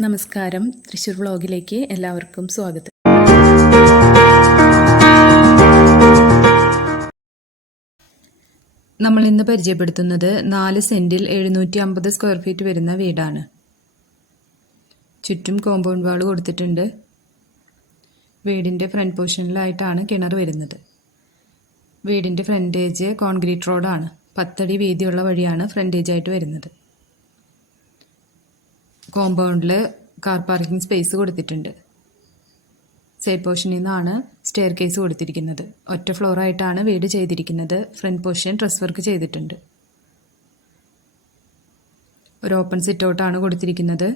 നമസ്കാരം. തൃശ്ശൂർ വ്ളോഗിലേക്ക് എല്ലാവർക്കും സ്വാഗതം. നമ്മൾ ഇന്ന് പരിചയപ്പെടുത്തുന്നത് നാല് സെന്റിൽ എഴുന്നൂറ്റി അമ്പത് സ്ക്വയർ ഫീറ്റ് വരുന്ന വീടാണ്. ചുറ്റും കോമ്പൗണ്ട് വാൾ കൊടുത്തിട്ടുണ്ട്. വീടിന്റെ ഫ്രണ്ട് പൊസിഷനിലായിട്ടാണ് കിണർ വരുന്നത്. വീടിന്റെ ഫ്രണ്ടേജ് കോൺക്രീറ്റ് റോഡാണ്. പത്തടി വീതിയുള്ള വഴിയാണ് ഫ്രണ്ടേജായിട്ട് വരുന്നത്. കോമ്പൗണ്ടിൽ കാർ പാർക്കിംഗ് സ്പേസ് കൊടുത്തിട്ടുണ്ട്. സൈഡ് പോർഷനിൽ നിന്നാണ് സ്റ്റെയർ കേസ് കൊടുത്തിരിക്കുന്നത്. ഒറ്റ ഫ്ലോറായിട്ടാണ് വീട് ചെയ്തിരിക്കുന്നത്. ഫ്രണ്ട് പോർഷൻ ഡ്രസ് വർക്ക് ചെയ്തിട്ടുണ്ട്. ഒരു ഓപ്പൺ സിറ്റ് ഔട്ടാണ് കൊടുത്തിരിക്കുന്നത്.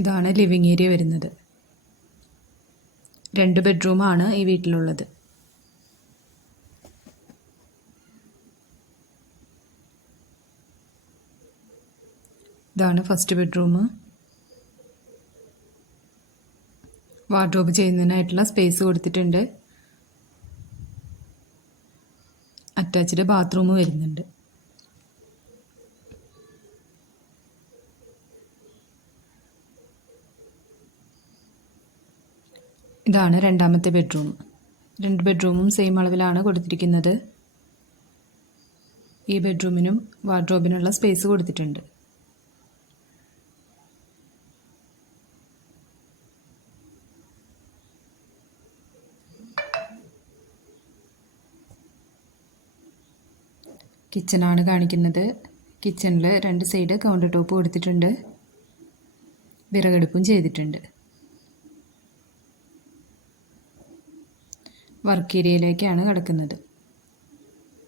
ഇതാണ് ലിവിങ് ഏരിയ വരുന്നത്. രണ്ട് ബെഡ്റൂമാണ് ഈ വീട്ടിലുള്ളത്. ഇതാണ് ഫസ്റ്റ് ബെഡ്റൂം. വാർഡ്രോബ് ചെയ്യുന്നതിനായിട്ടുള്ള സ്പേസ് കൊടുത്തിട്ടുണ്ട്. അറ്റാച്ച്ഡ് ബാത്റൂം വരുന്നുണ്ട്. ഇതാണ് രണ്ടാമത്തെ ബെഡ്റൂം. രണ്ട് ബെഡ്റൂമും സെയിം അളവിലാണ് കൊടുത്തിരിക്കുന്നത്. ഈ ബെഡ്റൂമിനും വാർഡ്രോബിനുള്ള സ്പേസ് കൊടുത്തിട്ടുണ്ട്. കിച്ചണാണ് കാണിക്കുന്നത്. കിച്ചണിൽ രണ്ട് സൈഡ് കൗണ്ടർ ടോപ്പ് കൊടുത്തിട്ടുണ്ട്. വിറകടുപ്പും ചെയ്തിട്ടുണ്ട്. വർക്ക് ഏരിയയിലേക്കാണ് കിടക്കുന്നത്.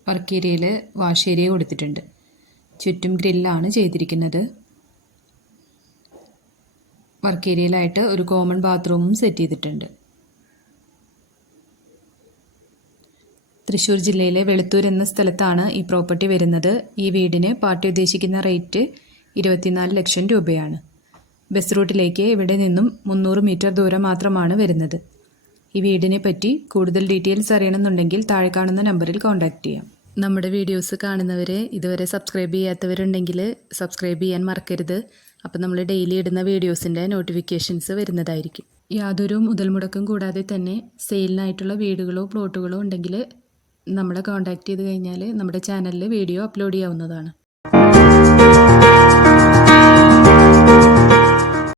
വർക്ക് ഏരിയയിൽ വാഷ് ഏരിയ കൊടുത്തിട്ടുണ്ട്. ചുറ്റും ഗ്രില്ലാണ് ചെയ്തിരിക്കുന്നത്. വർക്ക് ഏരിയയിലായിട്ട് ഒരു കോമൺ ബാത്റൂമും സെറ്റ് ചെയ്തിട്ടുണ്ട്. തൃശ്ശൂർ ജില്ലയിലെ വെളുത്തൂർ എന്ന സ്ഥലത്താണ് ഈ പ്രോപ്പർട്ടി വരുന്നത്. ഈ വീടിന് പാർട്ടി ഉദ്ദേശിക്കുന്ന റേറ്റ് ഇരുപത്തിനാല് ലക്ഷം രൂപയാണ്. ബസ് റൂട്ടിലേക്ക് ഇവിടെ നിന്നും മുന്നൂറ് മീറ്റർ ദൂരം മാത്രമാണ് വരുന്നത്. ഈ വീടിനെ പറ്റി കൂടുതൽ ഡീറ്റെയിൽസ് അറിയണമെന്നുണ്ടെങ്കിൽ താഴെ കാണുന്ന നമ്പറിൽ കോൺടാക്റ്റ് ചെയ്യാം. നമ്മുടെ വീഡിയോസ് കാണുന്നവരെ ഇതുവരെ സബ്സ്ക്രൈബ് ചെയ്യാത്തവരുണ്ടെങ്കിൽ സബ്സ്ക്രൈബ് ചെയ്യാൻ മറക്കരുത്. അപ്പോൾ നമ്മൾ ഡെയിലി ഇടുന്ന വീഡിയോസിന്റെ നോട്ടിഫിക്കേഷൻസ് വരുന്നതായിരിക്കും. യാതൊരു മുതൽ മുടക്കും കൂടാതെ തന്നെ സെയിലിനായിട്ടുള്ള വീടുകളോ പ്ലോട്ടുകളോ ഉണ്ടെങ്കിൽ നമ്മളെ കോൺടാക്റ്റ് ചെയ്ത് കഴിഞ്ഞാൽ നമ്മുടെ ചാനലിൽ വീഡിയോ അപ്ലോഡ് ചെയ്യാവുന്നതാണ്.